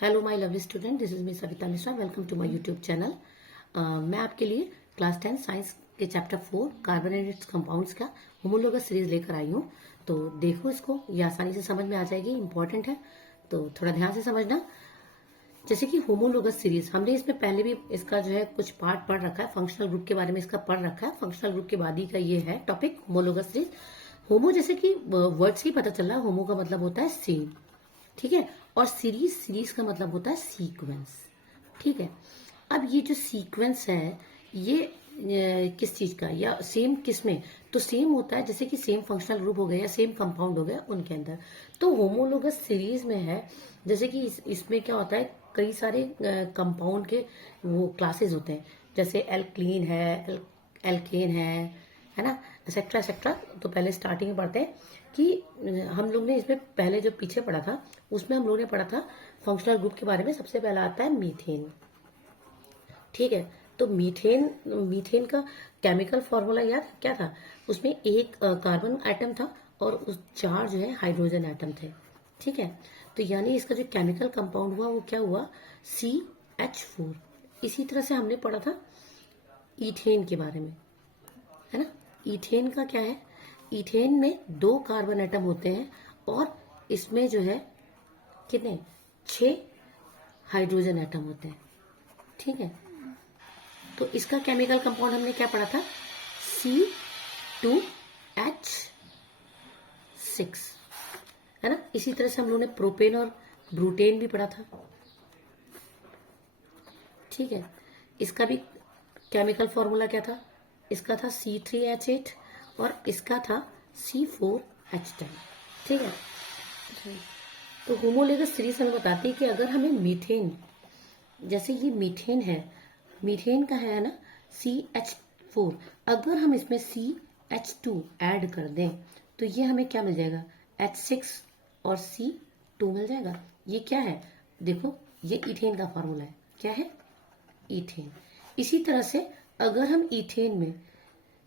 Hello my lovely student, this is me Savita Mishra. Welcome to my YouTube channel. मैं आपके लिए class 10 science के chapter 4 carbon and its compounds का homologous series लेकर आई हूँ। तो देखो, इसको ये आसानी से समझ में आ जाएगी, इंपॉर्टेंट है तो थोड़ा ध्यान से समझना। जैसे कि होमोलोगस सीरीज, हमने इसमें पहले भी इसका जो है कुछ पार्ट पढ़ रखा है, फंक्शनल ग्रुप के बारे में इसका पढ़ रखा है। फंक्शनल ग्रुप के बाद ही का ये है टॉपिक होमोलोगस सीरीज। होमो जैसे कि वर्ड्स ही पता चल रहा है, होमो का मतलब होता है सेम, ठीक है। और सीरीज, सीरीज का मतलब होता है सीक्वेंस, ठीक है। अब ये जो सीक्वेंस है ये किस चीज का, या सेम किस में, तो सेम होता है जैसे कि सेम फंक्शनल ग्रुप हो गया या सेम कंपाउंड हो गया उनके अंदर। तो होमोलोगस सीरीज में है जैसे कि इसमें क्या होता है, कई सारे कंपाउंड के वो क्लासेस होते हैं, जैसे एल्क्लीन है, एल्केन है ना, एक्सेट्रा एक्सेट्रा। तो पहले स्टार्टिंग में पढ़ते हैं कि हम लोग ने इसमें पहले जो पीछे पढ़ा था उसमें हम लोग ने पढ़ा था फंक्शनल ग्रुप के बारे में। सबसे पहला आता है मीथेन, ठीक है। तो मीथेन, मीथेन का केमिकल फॉर्मूला याद क्या था? उसमें एक कार्बन एटम था और उस चार जो है हाइड्रोजन एटम थे, ठीक है। तो यानी इसका जो केमिकल कंपाउंड हुआ वो क्या हुआ, CH4। इसी तरह से हमने पढ़ा था ईथेन के बारे में, है ना। ईथेन का क्या है, ईथेन में दो कार्बन एटम होते हैं और इसमें जो है कितने, 6 हाइड्रोजन एटम होते हैं, ठीक है। तो इसका केमिकल कंपाउंड हमने क्या पढ़ा था, C2H6, है ना। इसी तरह से हम लोगों ने प्रोपेन और ब्रूटेन भी पढ़ा था, ठीक है। इसका भी केमिकल फॉर्मूला क्या था, इसका था C3H8 और इसका था C4H10, ठीक है। तो होमोलोगस सीरीज हमें बताती है कि अगर हमें मीथेन, जैसे ये मीथेन है, मीथेन का है ना CH4, अगर हम इसमें CH2 ऐड कर दें तो ये हमें क्या मिल जाएगा, H6 और C2 मिल जाएगा। ये क्या है, देखो ये इथेन का फॉर्मूला है, क्या है, इथेन। इसी तरह से अगर हम इथेन में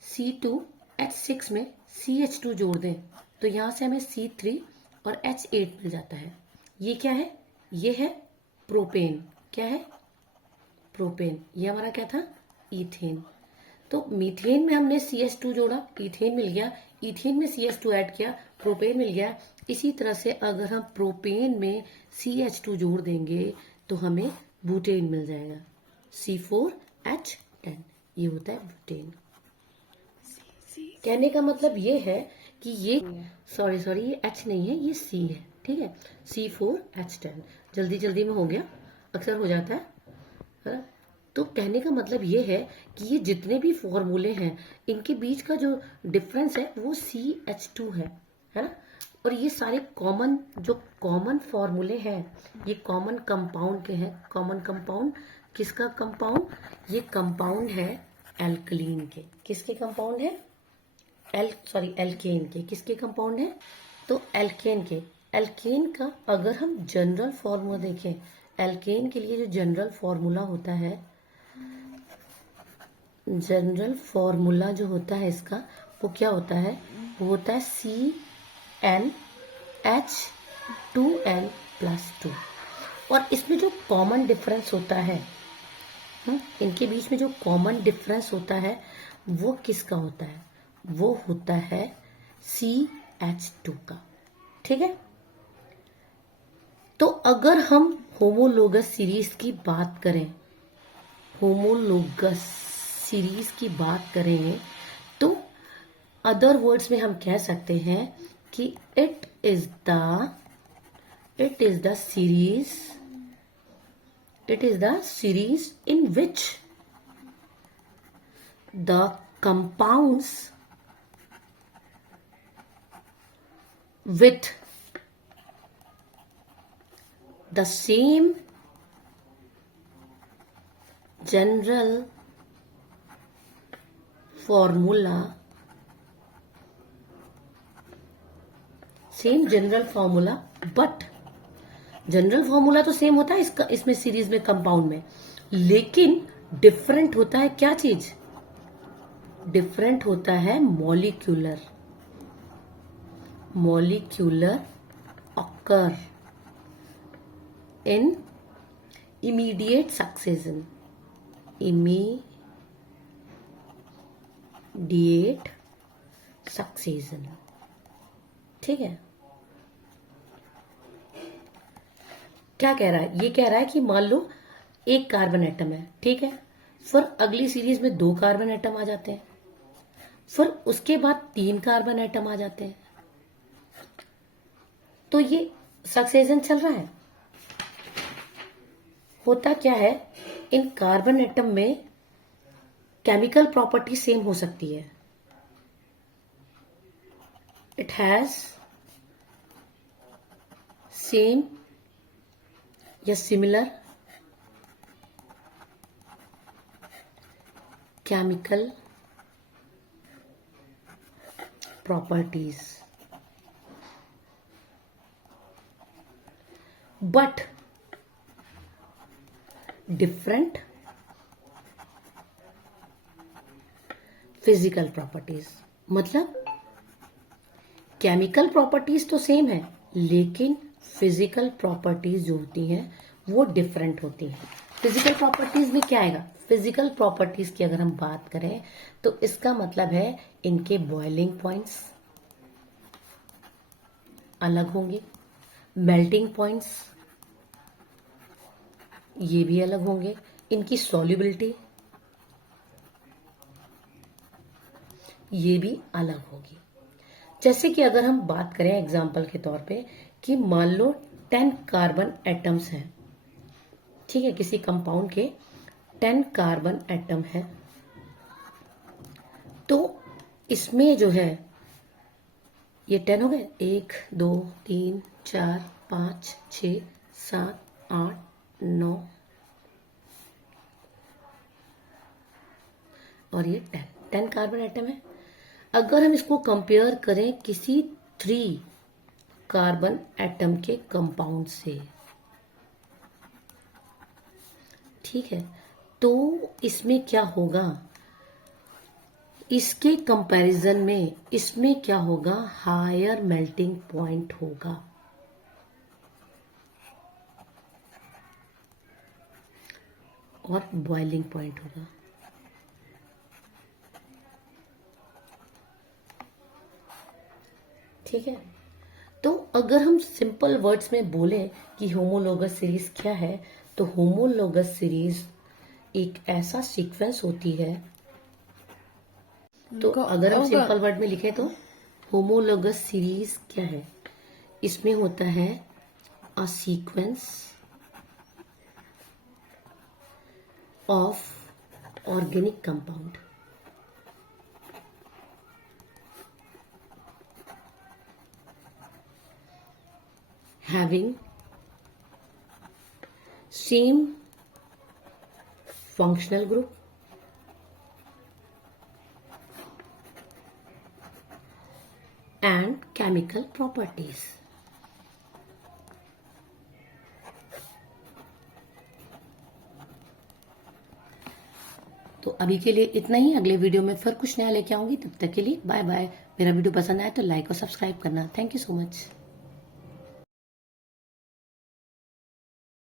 C2H6 में CH2 जोड़ दें तो यहां से हमें C3 और H8 मिल जाता है। ये क्या है, ये है प्रोपेन, क्या है, प्रोपेन। ये हमारा क्या था, इथेन। तो मीथेन में हमने CH2 जोड़ा, इथेन मिल गया, इथेन में CH2 ऐड किया, प्रोपेन मिल गया। इसी तरह से अगर हम प्रोपेन में CH2 जोड़ देंगे तो हमें ब्यूटेन मिल जाएगा, C4H10। ये होता है ब्यूटेन। कहने का मतलब ये है कि ये, सॉरी सॉरी, ये H नहीं है, ये C है, ठीक है, C4H10। जल्दी जल्दी में हो गया, अक्सर हो जाता है ना। तो कहने का मतलब ये है कि ये जितने भी फॉर्मूले हैं इनके बीच का जो डिफरेंस है वो CH2 है ना। और ये सारे कॉमन, जो कॉमन फॉर्मूले हैं ये कॉमन कंपाउंड के हैं। कॉमन कंपाउंड किसका कंपाउंड, ये कंपाउंड है एल्कलीन के। किसके कंपाउंड है, एल्केन के। किसके कंपाउंड है, तो एल्केन के। एल्केन का अगर हम जनरल फॉर्मूला देखें, एल्केन के लिए जो जनरल फॉर्मूला होता है, जनरल फॉर्मूला जो होता है इसका वो क्या होता है, वो होता है CnH2n+2। और इसमें जो कॉमन डिफरेंस होता है, इनके बीच में जो कॉमन डिफरेंस होता है वो किसका होता है, वो होता है CH2 का, ठीक है। तो अगर हम होमोलोगस सीरीज की बात करें, होमोलोगस सीरीज की बात करें तो अदर वर्ड्स में हम कह सकते हैं कि it is the series in which the compounds with the same general formula, but general formula तो सेम होता है इसका, इसमें सीरीज में, कंपाउंड में, लेकिन डिफरेंट होता है क्या चीज, डिफरेंट होता है molecular occur in immediate succession, immediate succession, ठीक है। क्या कह रहा है, ये कह रहा है कि मान लो एक कार्बन एटम है, ठीक है, फिर अगली सीरीज में 2 कार्बन एटम आ जाते हैं, फिर उसके बाद 3 कार्बन एटम आ जाते हैं, तो ये सक्सेशन चल रहा है। होता क्या है, इन कार्बन एटम में केमिकल प्रॉपर्टी सेम हो सकती है, इट हैज सेम या similar chemical properties, but different physical properties. मतलब केमिकल प्रॉपर्टीज तो सेम है, लेकिन फिजिकल प्रॉपर्टीज जो होती हैं वो डिफरेंट होती हैं। फिजिकल प्रॉपर्टीज में क्या आएगा, फिजिकल प्रॉपर्टीज की अगर हम बात करें तो इसका मतलब है इनके बॉइलिंग पॉइंट्स अलग होंगे, मेल्टिंग पॉइंट्स ये भी अलग होंगे, इनकी सॉल्युबिलिटी ये भी अलग होगी। जैसे कि अगर हम बात करें एग्जाम्पल के तौर पे कि मान लो 10 कार्बन एटम्स हैं, ठीक है, किसी कंपाउंड के 10 कार्बन एटम है, तो इसमें जो है ये 10 हो गए, 1 2 3 4 5 6 7 8 9 और ये 10 कार्बन एटम है। अगर हम इसको कंपेयर करें किसी 3 कार्बन एटम के कंपाउंड से, ठीक है, तो इसमें क्या होगा, इसके कंपैरिजन में इसमें क्या होगा, हायर मेल्टिंग पॉइंट होगा और बॉइलिंग पॉइंट होगा। ठीक है, तो अगर हम सिंपल वर्ड्स में बोलें कि होमोलोगस सीरीज क्या है, तो होमोलोगस सीरीज एक ऐसा सीक्वेंस होती है, तो अगर हम सिंपल वर्ड में लिखें तो होमोलोगस सीरीज क्या है, इसमें होता है a sequence of organic compound having same functional group and chemical properties। तो अभी के लिए इतना ही, अगले वीडियो में फिर कुछ नया लेके आऊंगी, तब तक के लिए बाय बाय। मेरा वीडियो पसंद आए तो लाइक और सब्सक्राइब करना। Thank you so much.